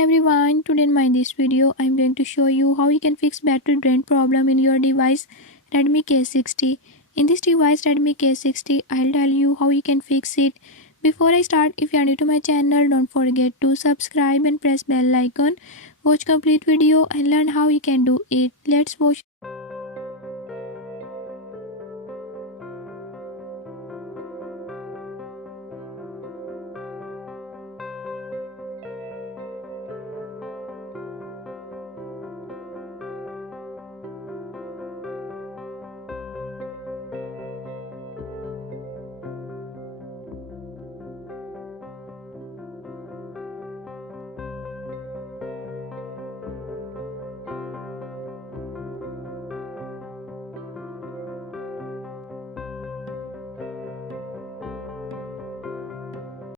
Hey everyone, today in this video I'm going to show you how you can fix battery drain problem in your device Redmi K60. In this device Redmi K60, I'll tell you how you can fix it. Before I start, if you are new to my channel, don't forget to subscribe and press bell icon. Watch complete video and learn how you can do it. Let's watch.